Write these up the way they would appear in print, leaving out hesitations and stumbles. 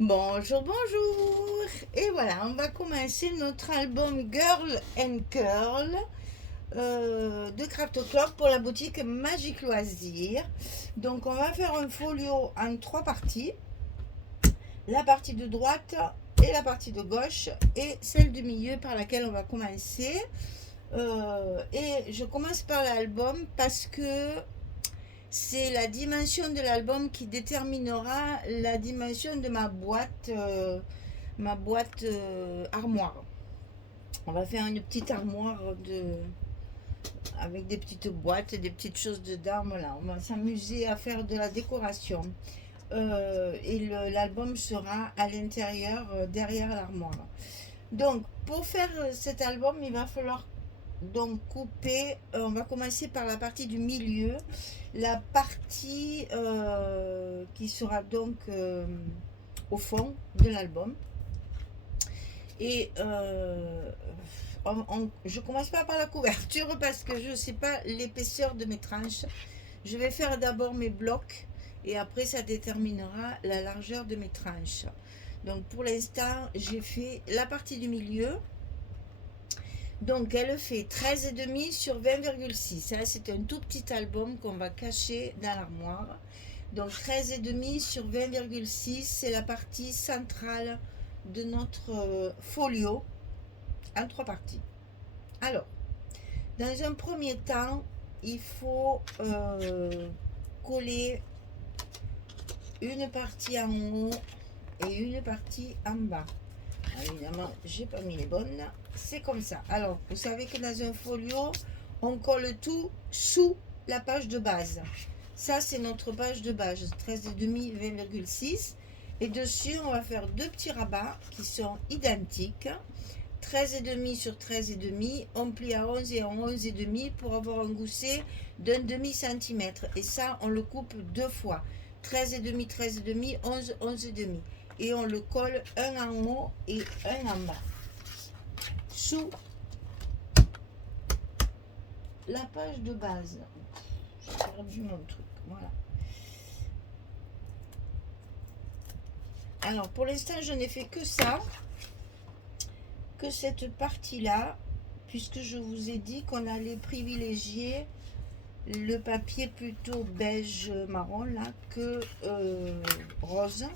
Bonjour, bonjour. Et voilà, on va commencer notre album Girl and Curl de Craft Club pour la boutique Magique Loisirs. Donc on va faire un folio en trois parties. La partie de droite et la partie de gauche et celle du milieu par laquelle on va commencer. Et je commence par l'album parce que c'est la dimension de l'album qui déterminera la dimension de ma boîte armoire. On va faire une petite armoire avec des petites boîtes et des petites choses dedans. Voilà, on va s'amuser à faire de la décoration. L'album sera à l'intérieur, derrière l'armoire. Donc, pour faire cet album, il va falloir donc couper. On va commencer par la partie du milieu, la partie qui sera donc au fond de l'album. Et je commence pas par la couverture parce que je ne sais pas l'épaisseur de mes tranches. Je vais faire d'abord mes blocs et après ça déterminera la largeur de mes tranches. Donc pour l'instant, j'ai fait la partie du milieu. Donc elle fait 13,5 sur 20,6. C'est un tout petit album qu'on va cacher dans l'armoire. Donc 13,5 sur 20,6, c'est la partie centrale de notre folio en trois parties. Alors, dans un premier temps, il faut coller une partie en haut et une partie en bas. Évidemment, j'ai pas mis les bonnes. C'est comme ça. Alors, vous savez que dans un folio, on colle tout sous la page de base. Ça, c'est notre page de base, 13,5, 20,6. Et dessus, on va faire deux petits rabats qui sont identiques. 13,5 sur 13,5. On plie à 11 et à 11,5 pour avoir un gousset d'un demi-centimètre. Et ça, on le coupe deux fois. 13,5, 13,5, 11, 11,5. Et on le colle un en haut et un en bas sous la page de base. J'ai perdu mon truc, voilà. Alors pour l'instant je n'ai fait que ça, que cette partie là, puisque je vous ai dit qu'on allait privilégier le papier plutôt beige marron là que rose.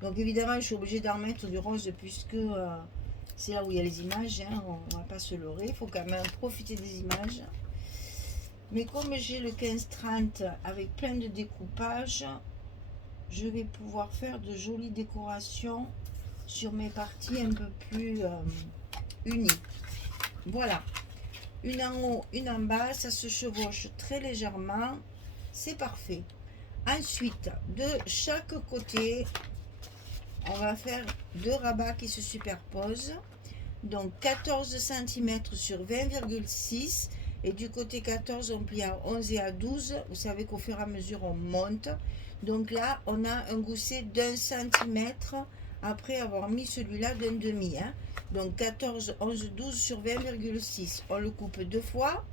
Donc évidemment je suis obligée d'en mettre du rose puisque c'est là où il y a les images, hein, on va pas se leurrer, il faut quand même profiter des images. Mais comme j'ai le 15-30 avec plein de découpages, je vais pouvoir faire de jolies décorations sur mes parties un peu plus unies. Voilà, une en haut, une en bas, ça se chevauche très légèrement, c'est parfait. Ensuite, de chaque côté, on va faire deux rabats qui se superposent. Donc 14 cm sur 20,6 et du côté 14 on plie à 11 et à 12. Vous savez qu'au fur et à mesure on monte. Donc là on a un gousset d'1 cm après avoir mis celui-là d'un demi. Donc 14, 11, 12 sur 20,6. On le coupe deux fois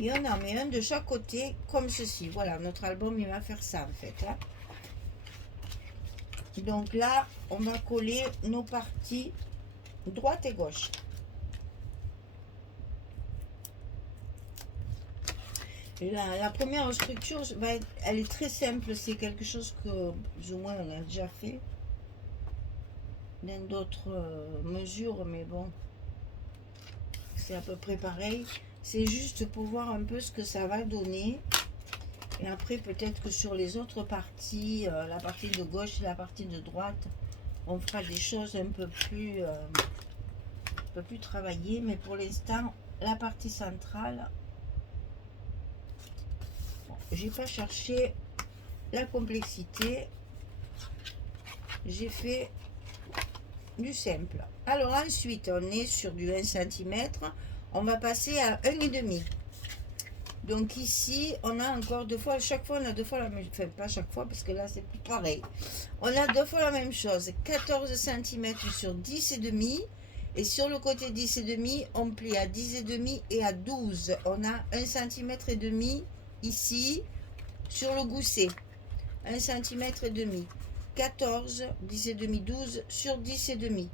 et on en met un de chaque côté comme ceci. Voilà, notre album il va faire ça en fait. Donc là on va coller nos parties droite et gauche. La première structure, elle est très simple. C'est quelque chose que plus ou moins on a déjà fait dans d'autres mesures, mais bon, c'est à peu près pareil. C'est juste pour voir un peu ce que ça va donner. Et après, peut-être que sur les autres parties, la partie de gauche et la partie de droite, on fera des choses un peu plus travaillées. Mais pour l'instant, la partie centrale, j'ai pas cherché la complexité, j'ai fait du simple. Alors ensuite on est sur du 1 cm, on va passer à 1,5. Donc ici on a encore deux fois, chaque fois on a deux fois la même, enfin pas chaque fois parce que là c'est plus pareil, on a deux fois la même chose, 14 cm sur 10,5 et sur le côté 10,5 on plie à 10,5 et à 12. On a 1 cm et demi ici sur le gousset, 1 cm et demi. 14, 10 et demi, 12 sur 10 et demi.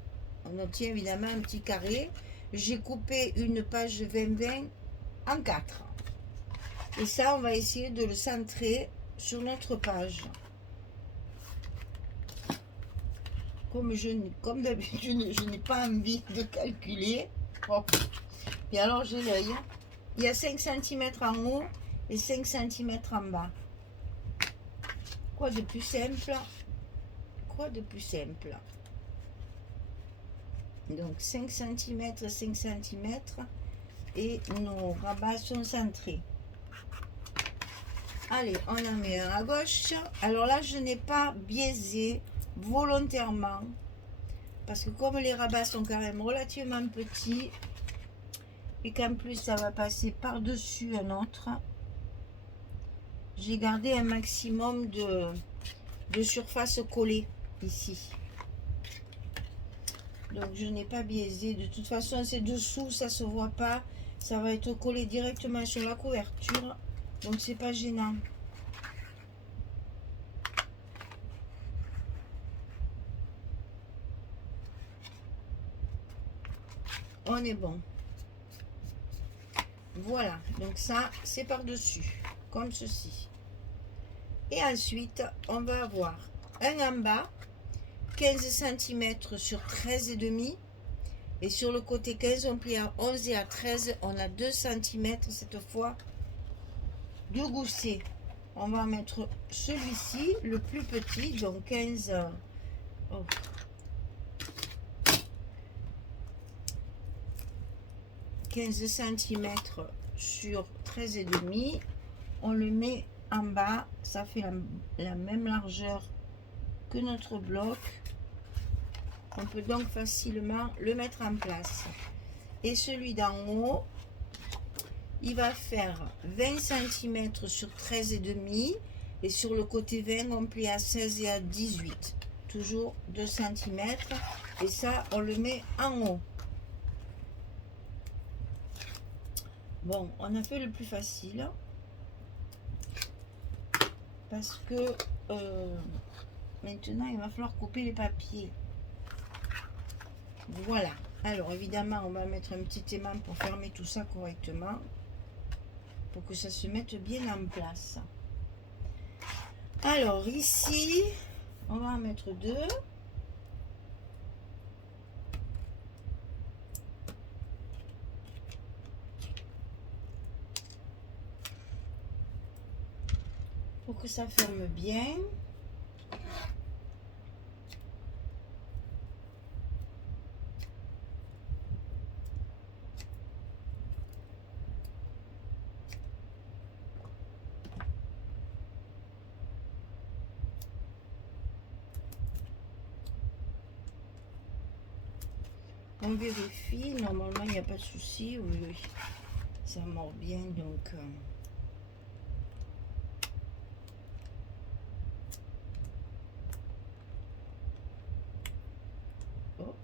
On obtient évidemment un petit carré. J'ai coupé une page 20-20 en 4. Et ça, on va essayer de le centrer sur notre page. Comme d'habitude, je n'ai pas envie de calculer. Oh. Et alors, j'ai l'œil. Il y a 5 cm en haut et 5 cm en bas. Quoi de plus simple? Quoi de plus simple? Donc 5 cm, 5 cm et nos rabats sont centrés. Allez, on en met un à gauche. Alors là, je n'ai pas biaisé volontairement parce que comme les rabats sont quand même relativement petits et qu'en plus ça va passer par-dessus un autre, j'ai gardé un maximum de surface collée ici. Donc je n'ai pas biaisé. De toute façon, c'est dessous, ça se voit pas. Ça va être collé directement sur la couverture. Donc c'est pas gênant. On est bon. Voilà. Donc ça, c'est par-dessus. Comme ceci. Et ensuite, on va avoir un en bas. 15 cm sur 13 et demi. Et sur le côté 15, on plie à 11 et à 13. On a 2 cm cette fois de gousset. On va mettre celui-ci, le plus petit, donc 15 cm sur 13 et demi. On le met en bas, ça fait la même largeur que notre bloc. On peut donc facilement le mettre en place. Et celui d'en haut, il va faire 20 cm sur 13 et demi. Et sur le côté 20, on plie à 16 et à 18. Toujours 2 cm. Et ça, on le met en haut. Bon, on a fait le plus facile. Parce que maintenant, il va falloir couper les papiers. Voilà. Alors, évidemment, on va mettre un petit aimant pour fermer tout ça correctement. Pour que ça se mette bien en place. Alors, ici, on va en mettre 2. Pour que ça ferme bien. On vérifie, normalement il n'y a pas de souci, oui, ça mord bien, donc oh.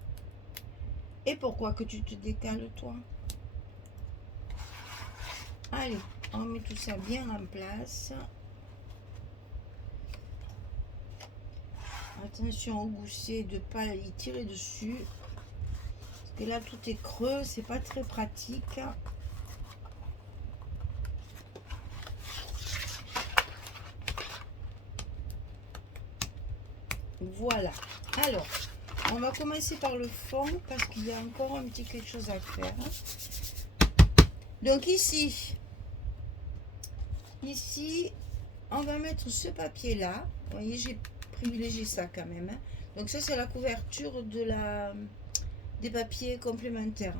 Et pourquoi que tu te décales toi? Allez, on met tout ça bien en place. Attention au gousset de ne pas y tirer dessus. Et là tout est creux, c'est pas très pratique. Voilà. Alors, on va commencer par le fond parce qu'il y a encore un petit quelque chose à faire. Donc ici, on va mettre ce papier là. Vous voyez, j'ai privilégié ça quand même. Donc ça, c'est la couverture des papiers complémentaires.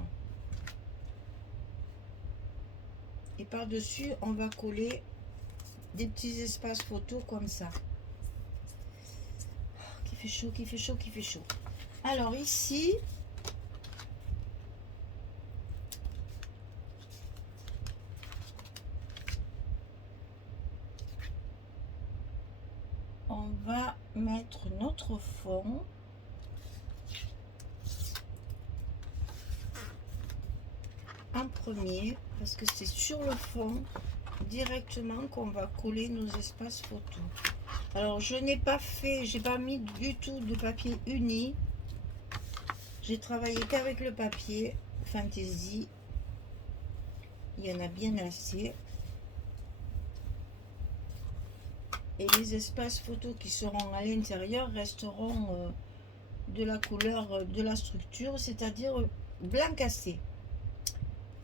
Et par-dessus, on va coller des petits espaces photos comme ça. Oh, qui fait chaud, qui fait chaud, qui fait chaud. Alors ici, on va mettre notre fond. En premier, parce que c'est sur le fond directement qu'on va coller nos espaces photos. Alors, je n'ai pas fait, j'ai pas mis du tout de papier uni. J'ai travaillé qu'avec le papier Fantasy. Il y en a bien assez. Et les espaces photos qui seront à l'intérieur resteront de la couleur de la structure, c'est-à-dire blanc cassé.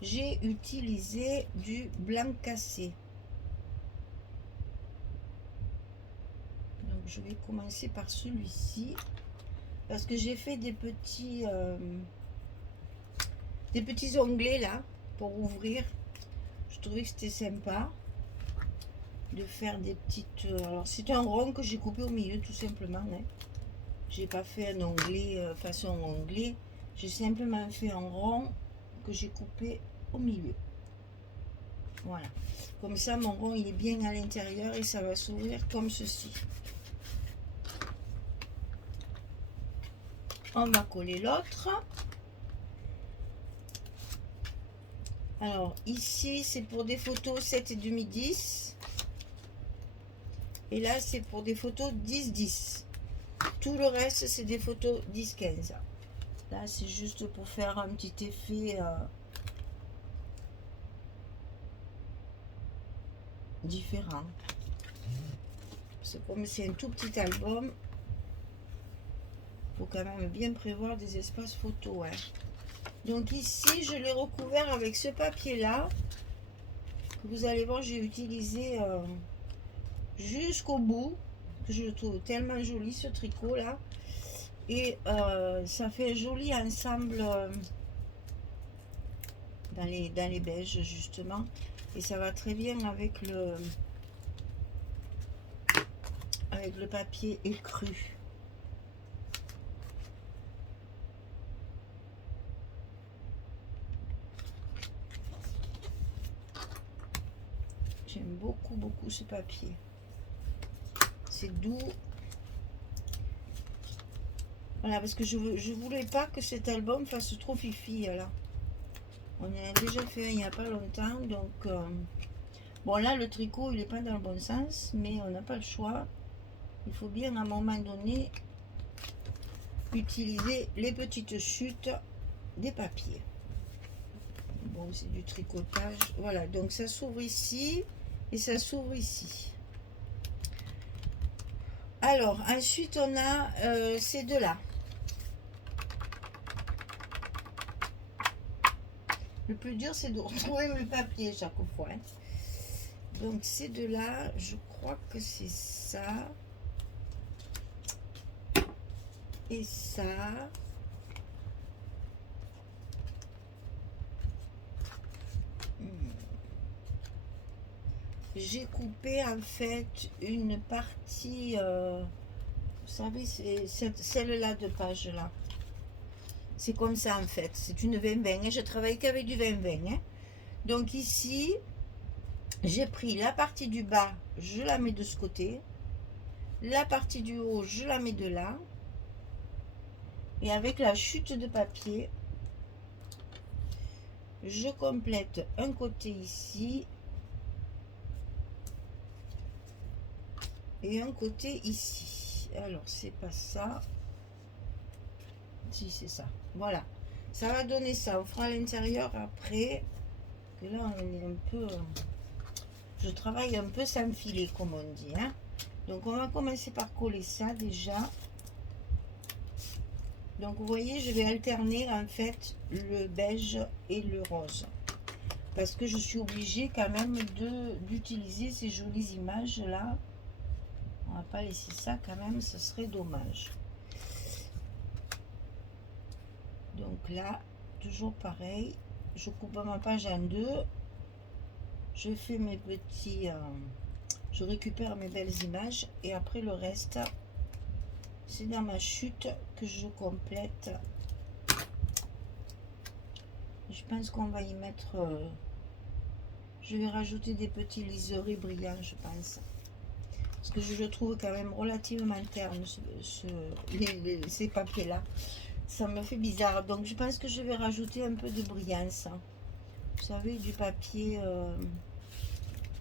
J'ai utilisé du blanc cassé. Donc je vais commencer par celui-ci parce que j'ai fait des petits onglets là pour ouvrir. Je trouvais que c'était sympa de faire des petites. Alors c'est un rond que j'ai coupé au milieu tout simplement. Hein. J'ai pas fait un onglet façon onglet. J'ai simplement fait un rond que j'ai coupé au milieu. Voilà. Comme ça mon rond il est bien à l'intérieur et ça va s'ouvrir comme ceci. On va coller l'autre. Alors ici c'est pour des photos 7,5 10. Et là c'est pour des photos 10-10. Tout le reste c'est des photos 10-15. Là c'est juste pour faire un petit effet différent. C'est comme c'est un tout petit album. Faut quand même bien prévoir des espaces photos. Hein. Donc ici je l'ai recouvert avec ce papier là. Vous allez voir j'ai utilisé jusqu'au bout. Je le trouve tellement joli ce tricot là. Et ça fait un joli ensemble dans les beiges justement. Et ça va très bien avec le papier écru. J'aime beaucoup ce papier. C'est doux. Voilà, parce que je voulais pas que cet album fasse trop fifi là. On en a déjà fait un il n'y a pas longtemps, donc bon là le tricot il est pas dans le bon sens, mais on n'a pas le choix. Il faut bien à un moment donné utiliser les petites chutes des papiers. Bon, c'est du tricotage. Voilà, donc ça s'ouvre ici et ça s'ouvre ici. Alors, ensuite, on a ces deux-là. Le plus dur, c'est de retrouver mes papiers chaque fois. Hein. Donc, ces deux-là, je crois que c'est ça. Et ça. J'ai coupé en fait une partie, vous savez, c'est celle-là de page là. C'est comme ça en fait, c'est une 20-20, hein. Je travaille qu'avec du 20-20. Hein. Donc ici, j'ai pris la partie du bas, je la mets de ce côté. La partie du haut, je la mets de là. Et avec la chute de papier, je complète un côté ici. Et un côté ici. Alors, c'est pas ça. Si, c'est ça. Voilà. Ça va donner ça. On fera à l'intérieur après. Et là, on est un peu... je travaille un peu sans filet, comme on dit. Hein. Donc, on va commencer par coller ça déjà. Donc, vous voyez, je vais alterner en fait le beige et le rose. Parce que je suis obligée quand même d'utiliser ces jolies images là. On va pas laisser ça quand même, ce serait dommage. Donc là, toujours pareil, je coupe ma page en deux. Je fais mes petits... je récupère mes belles images et après le reste, c'est dans ma chute que je complète. Je pense qu'on va y mettre... je vais rajouter des petits liserés brillants, je pense. Parce que je le trouve quand même relativement terne, ces papiers-là. Ça me fait bizarre. Donc, je pense que je vais rajouter un peu de brillance. Vous savez, du papier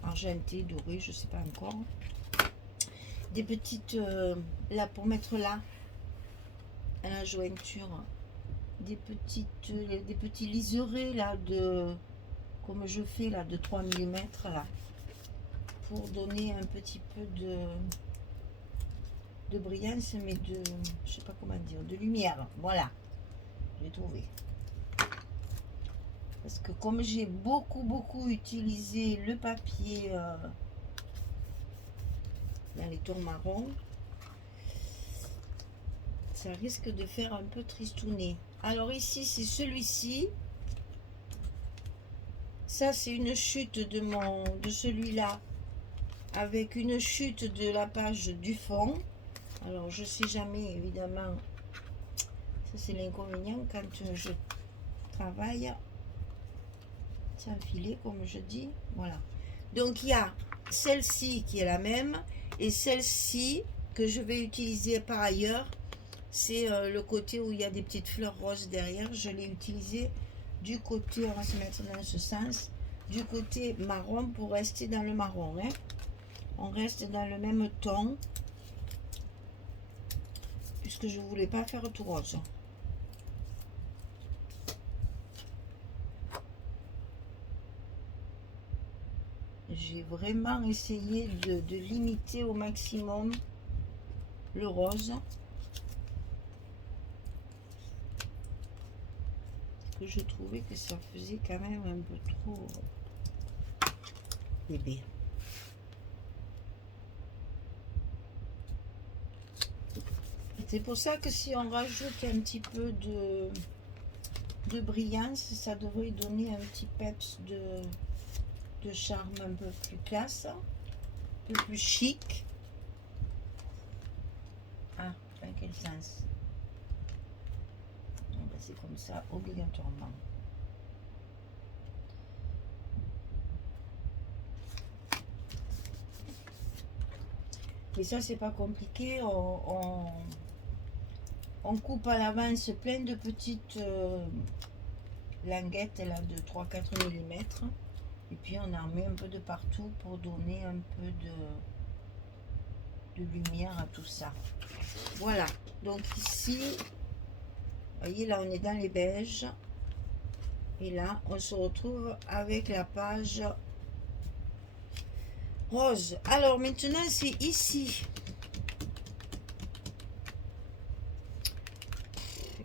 argenté, doré, je ne sais pas encore. des petites, là pour mettre là, à la jointure, des petits liserés là de, comme je fais là, de 3 mm là, pour donner un petit peu de brillance, mais de, je sais pas comment dire, de lumière. Voilà, j'ai trouvé. Parce que comme j'ai beaucoup utilisé le papier dans les tons marrons, ça risque de faire un peu tristounet. Alors ici, c'est celui-ci. Ça, c'est une chute de celui-là, avec une chute de la page du fond. Alors, je sais jamais, évidemment. Ça, c'est l'inconvénient quand je travaille sans filet, comme je dis. Voilà. Donc, il y a celle-ci qui est la même, et celle-ci que je vais utiliser par ailleurs. C'est le côté où il y a des petites fleurs roses derrière. Je l'ai utilisé du côté, on va se mettre dans ce sens, du côté marron pour rester dans le marron. Hein. On reste dans le même ton, puisque je ne voulais pas faire tout rose. J'ai vraiment essayé de limiter au maximum le rose. Je trouvais que ça faisait quand même un peu trop bébé. C'est pour ça que si on rajoute un petit peu de brillance, ça devrait donner un petit peps de charme un peu plus classe, un peu plus chic. Ah, dans quel sens? C'est comme ça, obligatoirement. Et ça, c'est pas compliqué. On coupe à l'avance plein de petites languettes là, de 3-4 mm. Et puis, on en met un peu de partout pour donner un peu de lumière à tout ça. Voilà. Donc ici... Vous voyez, là, on est dans les beiges. Et là, on se retrouve avec la page rose. Alors, maintenant, c'est ici.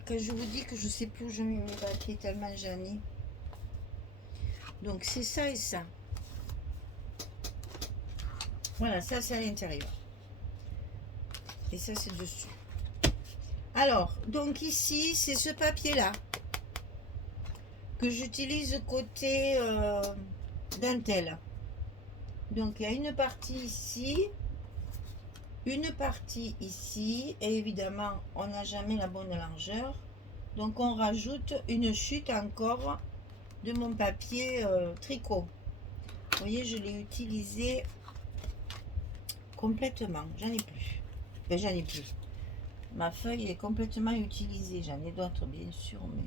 Quand je vous dis que je ne sais plus où je mets mes papiers tellement j'en ai. Donc, c'est ça et ça. Voilà, ça, c'est à l'intérieur. Et ça, c'est dessus. Alors, donc ici, c'est ce papier-là que j'utilise côté dentelle. Donc, il y a une partie ici, une partie ici, et évidemment, on n'a jamais la bonne largeur. Donc, on rajoute une chute encore de mon papier tricot. Vous voyez, je l'ai utilisé complètement. J'en ai plus. Ben, j'en ai plus. Ma feuille est complètement utilisée. J'en ai d'autres, bien sûr, mais...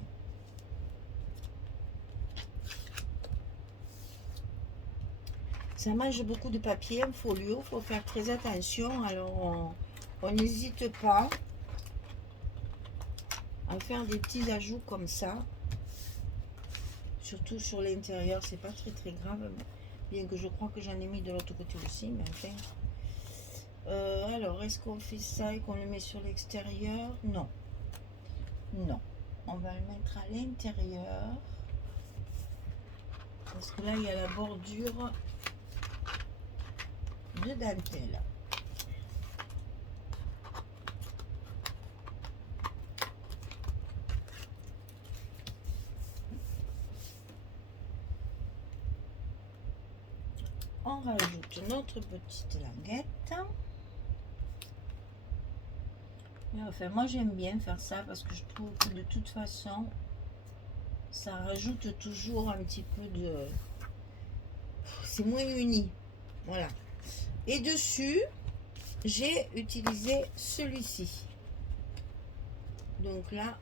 Ça mange beaucoup de papier, en folio. Il faut faire très attention. Alors, on n'hésite pas à faire des petits ajouts comme ça. Surtout sur l'intérieur, c'est pas très grave. Bien que je crois que j'en ai mis de l'autre côté aussi, mais enfin... alors, est-ce qu'on fait ça et qu'on le met sur l'extérieur? Non. Non. On va le mettre à l'intérieur. Parce que là, il y a la bordure de dentelle. On rajoute notre petite languette. Et enfin, moi j'aime bien faire ça parce que je trouve que de toute façon, ça rajoute toujours un petit peu de... C'est moins uni. Voilà. Et dessus, j'ai utilisé celui-ci. Donc là,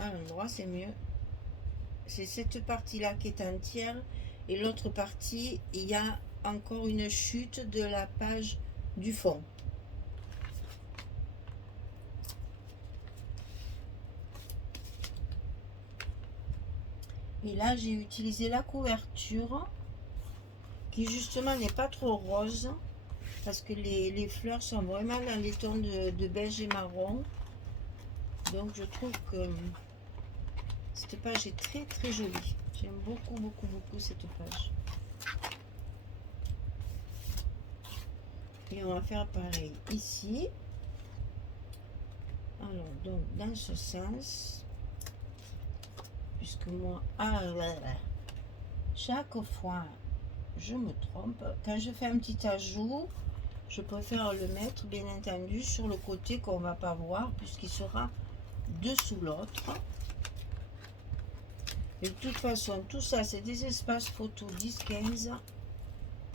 à l'endroit, c'est mieux. C'est cette partie-là qui est entière. Et l'autre partie, il y a encore une chute de la page du fond. Et là, j'ai utilisé la couverture qui justement n'est pas trop rose parce que les fleurs sont vraiment dans les tons de beige et marron. Donc je trouve que cette page est très très jolie. J'aime beaucoup beaucoup beaucoup cette page. Et on va faire pareil ici. Alors donc dans ce sens, puisque moi, chaque fois je me trompe, quand je fais un petit ajout, je préfère le mettre bien entendu sur le côté qu'on va pas voir puisqu'il sera dessous l'autre. Et de toute façon tout ça c'est des espaces photo 10-15.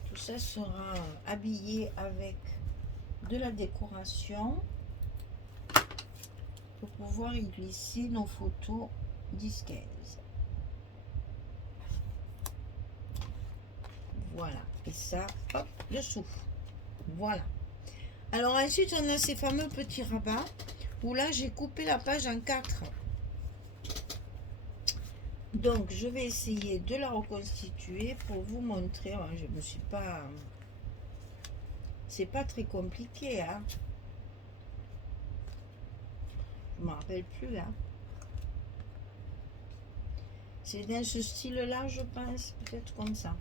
Tout ça sera habillé avec de la décoration pour pouvoir y glisser nos photos 10-15. Voilà, et ça, hop, dessous. Voilà. Alors ensuite, on a ces fameux petits rabats où là, j'ai coupé la page en 4. Donc, je vais essayer de la reconstituer pour vous montrer. Je me suis pas... C'est pas très compliqué, hein. Je me rappelle plus, hein. C'est dans ce style-là, je pense. Peut-être comme ça.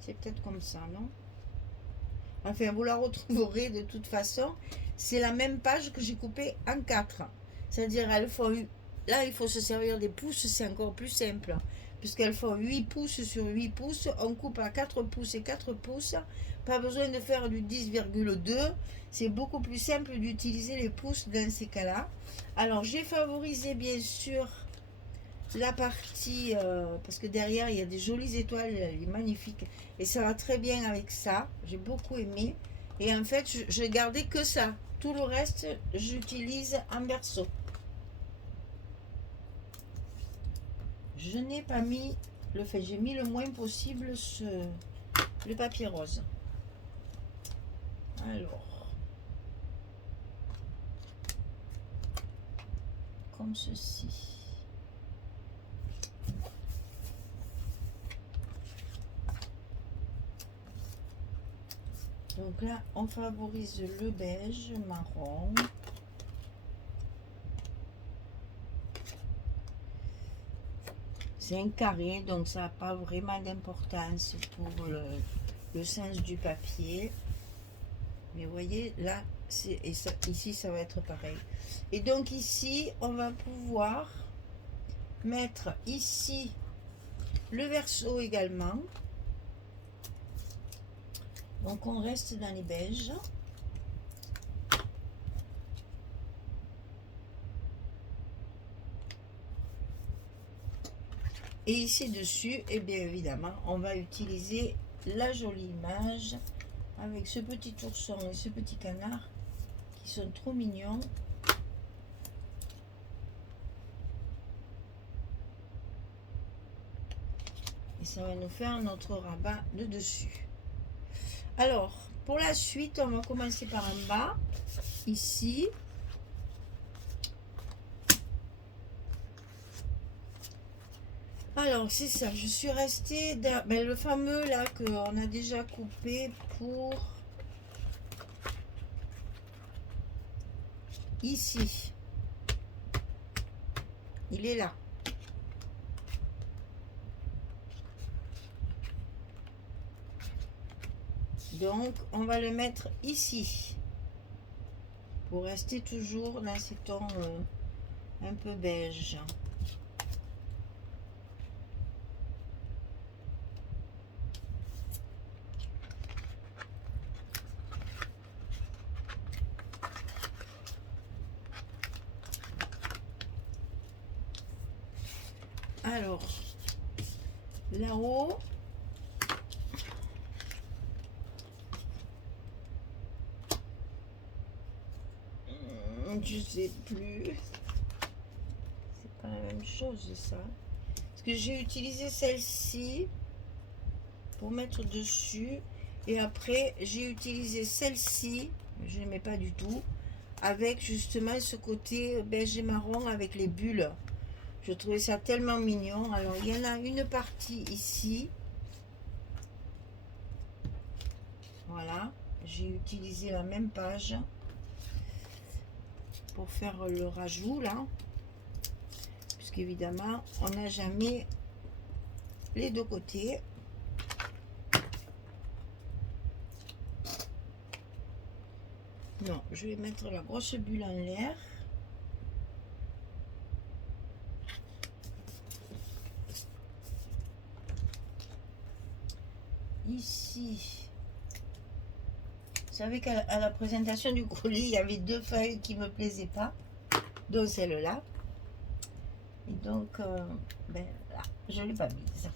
C'est peut-être comme ça, non? Enfin, vous la retrouverez de toute façon. C'est la même page que j'ai coupée en 4. C'est-à-dire, elles font... Là, il faut se servir des pouces, c'est encore plus simple. Puisqu'elles font 8 pouces sur 8 pouces. On coupe à 4 pouces et 4 pouces. Pas besoin de faire du 10,2. C'est beaucoup plus simple d'utiliser les pouces dans ces cas-là. Alors, j'ai favorisé, bien sûr, la partie... parce que derrière, il y a des jolies étoiles. Elle est magnifique. Et ça va très bien avec ça. J'ai beaucoup aimé. Et en fait, je gardais que ça. Tout le reste, j'utilise en verso. Je n'ai pas mis le fait, j'ai mis le moins possible le papier rose. Alors, comme ceci. Donc là, on favorise le beige, marron. C'est un carré, donc ça n'a pas vraiment d'importance pour le sens du papier. Mais vous voyez, là, ici, ça va être pareil. Et donc ici, on va pouvoir mettre ici le verso également. Donc on reste dans les beiges. Et ici dessus, et bien évidemment, on va utiliser la jolie image avec ce petit ourson et ce petit canard qui sont trop mignons. Et ça va nous faire notre rabat de dessus. Alors, pour la suite, on va commencer par en bas, ici. Alors, c'est ça, je suis restée dans le fameux là qu'on a déjà coupé pour ici. Il est là. Donc, on va le mettre ici pour rester toujours dans ces tons un peu beige. Alors, là-haut, je sais plus, c'est pas la même chose ça, parce que j'ai utilisé celle-ci pour mettre dessus, et après j'ai utilisé celle-ci, je n'aimais pas du tout, avec justement ce côté beige et marron avec les bulles. Je trouvais ça tellement mignon. Alors, il y en a une partie ici. Voilà. J'ai utilisé la même page pour faire le rajout, là. Puisqu'évidemment, on n'a jamais les deux côtés. Non, je vais mettre la grosse bulle en l'air. Ici, vous savez qu'à la présentation du colis, il y avait deux feuilles qui ne me plaisaient pas, dont celle-là. Et donc, ben, là, je ne l'ai pas mise.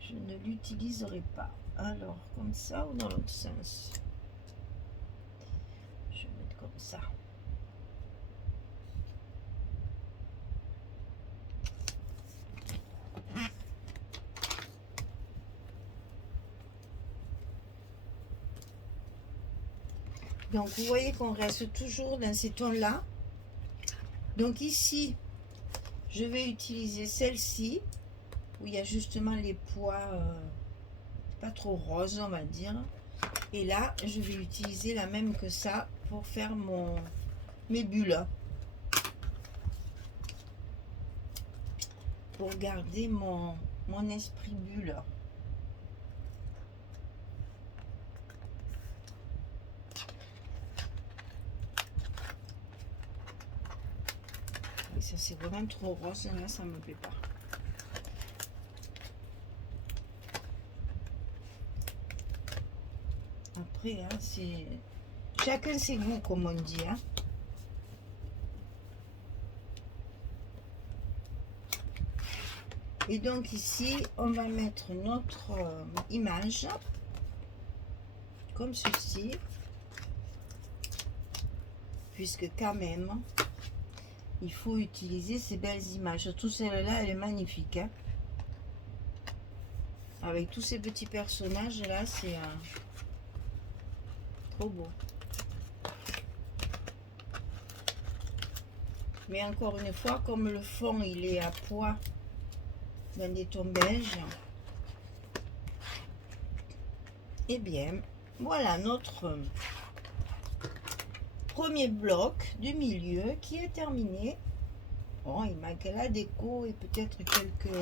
Je ne l'utiliserai pas. Alors, comme ça ou dans l'autre sens? Je vais mettre comme ça. Donc, vous voyez qu'on reste toujours dans ces tons-là. Donc, ici, je vais utiliser celle-ci, où il y a justement les pois, pas trop rose, on va dire. Et là, je vais utiliser la même que ça pour faire mes bulles. Pour garder mon esprit bulle. Et ça, c'est vraiment trop rose. Là, ça me plaît pas. Après, hein, c'est chacun ses goûts, comme on dit. Hein. Et donc ici, on va mettre notre image comme ceci, puisque quand même, il faut utiliser ces belles images. Surtout celle-là, elle est magnifique. Hein. Avec tous ces petits personnages là, c'est trop beau. Mais encore une fois, comme le fond il est à pois dans des tons beiges, et bien voilà notre premier bloc du milieu qui est terminé. Bon, il manque la déco et peut-être quelques...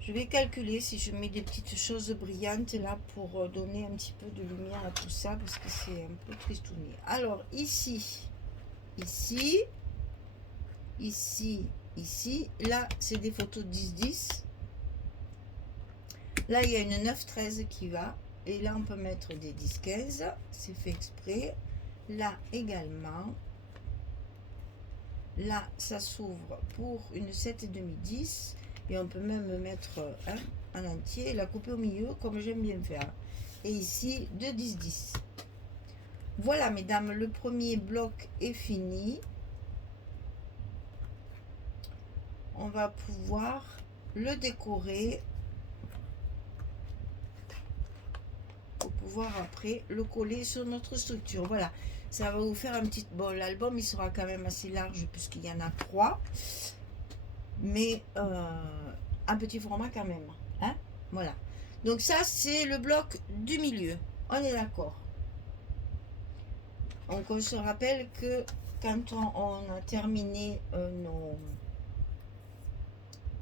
Je vais calculer si je mets des petites choses brillantes là pour donner un petit peu de lumière à tout ça parce que c'est un peu tristouné. Alors ici, ici, ici, ici, là c'est des photos 10-10. Là il y a une 9-13 qui va et là on peut mettre des 10-15, c'est fait exprès. Là également. Là, ça s'ouvre pour une 7,5-10 et on peut même mettre un entier et la couper au milieu comme j'aime bien faire. Et ici, 2,10-10. Voilà, mesdames, le premier bloc est fini. On va pouvoir le décorer pour pouvoir après le coller sur notre structure. Voilà. Ça va vous faire un petit... Bon, l'album, il sera quand même assez large puisqu'il y en a 3. Mais un petit format quand même. Hein, voilà. Donc ça, c'est le bloc du milieu. On est d'accord. Donc on se rappelle que quand on a terminé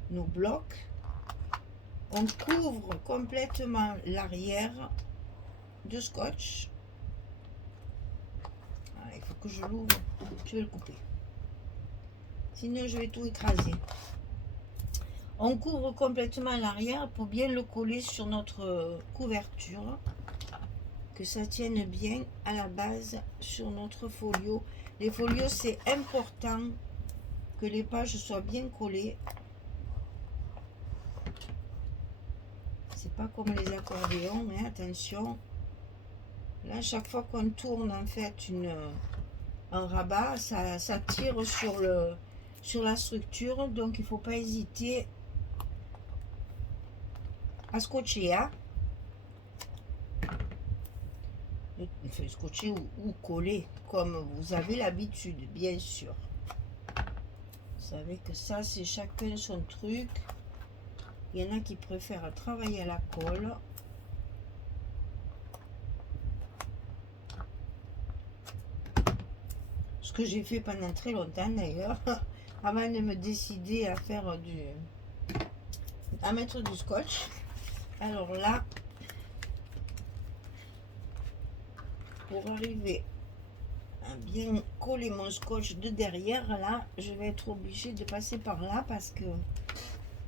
nos blocs, on couvre complètement l'arrière de scotch. Il faut que je l'ouvre, je vais le couper. Sinon, je vais tout écraser. On couvre complètement l'arrière pour bien le coller sur notre couverture. Que ça tienne bien à la base sur notre folio. Les folios, c'est important que les pages soient bien collées. C'est pas comme les accordéons, hein, attention. Là, chaque fois qu'on tourne en fait un rabat, ça tire sur la structure, donc il faut pas hésiter à scotcher, hein. Enfin, scotcher ou coller, comme vous avez l'habitude, bien sûr. Vous savez que ça, c'est chacun son truc. Il y en a qui préfèrent travailler à la colle. Ce que j'ai fait pendant très longtemps d'ailleurs, avant de me décider à faire à mettre du scotch. Alors là, pour arriver à bien coller mon scotch de derrière, là, je vais être obligée de passer par là parce que,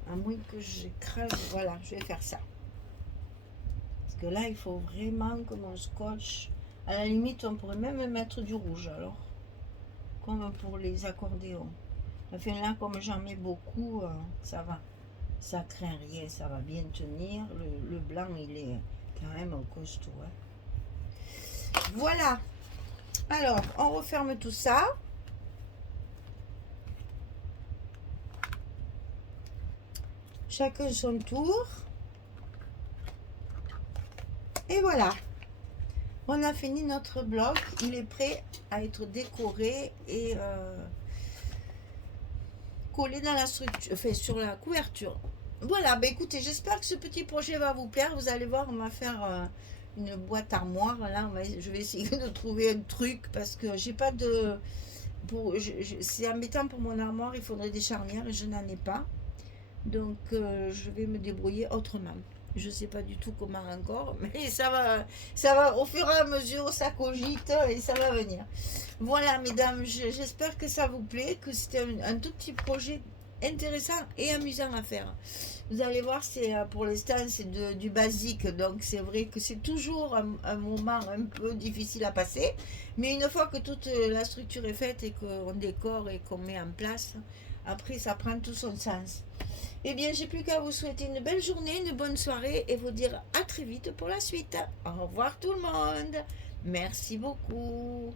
à moins que j'écrase, voilà, je vais faire ça. Parce que là, il faut vraiment que mon scotch, à la limite, on pourrait même mettre du rouge alors, comme pour les accordéons. Enfin là, comme j'en mets beaucoup, ça va. Ça craint rien, ça va bien tenir. Le blanc, il est quand même costaud. Hein. Voilà. Alors, on referme tout ça. Chacun son tour. Et voilà. On a fini notre bloc. Il est prêt à être décoré et collé dans la structure, enfin sur la couverture. Voilà, bah écoutez, j'espère que ce petit projet va vous plaire. Vous allez voir, on va faire une boîte armoire. Là, je vais essayer de trouver un truc parce que j'ai pas de... c'est embêtant pour mon armoire, il faudrait des charnières et je n'en ai pas. Donc, je vais me débrouiller autrement. Je ne sais pas du tout comment encore, mais ça va au fur et à mesure, ça cogite et ça va venir. Voilà, mesdames, j'espère que ça vous plaît, que c'était un tout petit projet intéressant et amusant à faire. Vous allez voir, c'est pour l'instant, c'est du basique, donc c'est vrai que c'est toujours un moment un peu difficile à passer, mais une fois que toute la structure est faite et qu'on décore et qu'on met en place, après ça prend tout son sens. Eh bien, j'ai plus qu'à vous souhaiter une belle journée, une bonne soirée et vous dire à très vite pour la suite. Au revoir tout le monde. Merci beaucoup.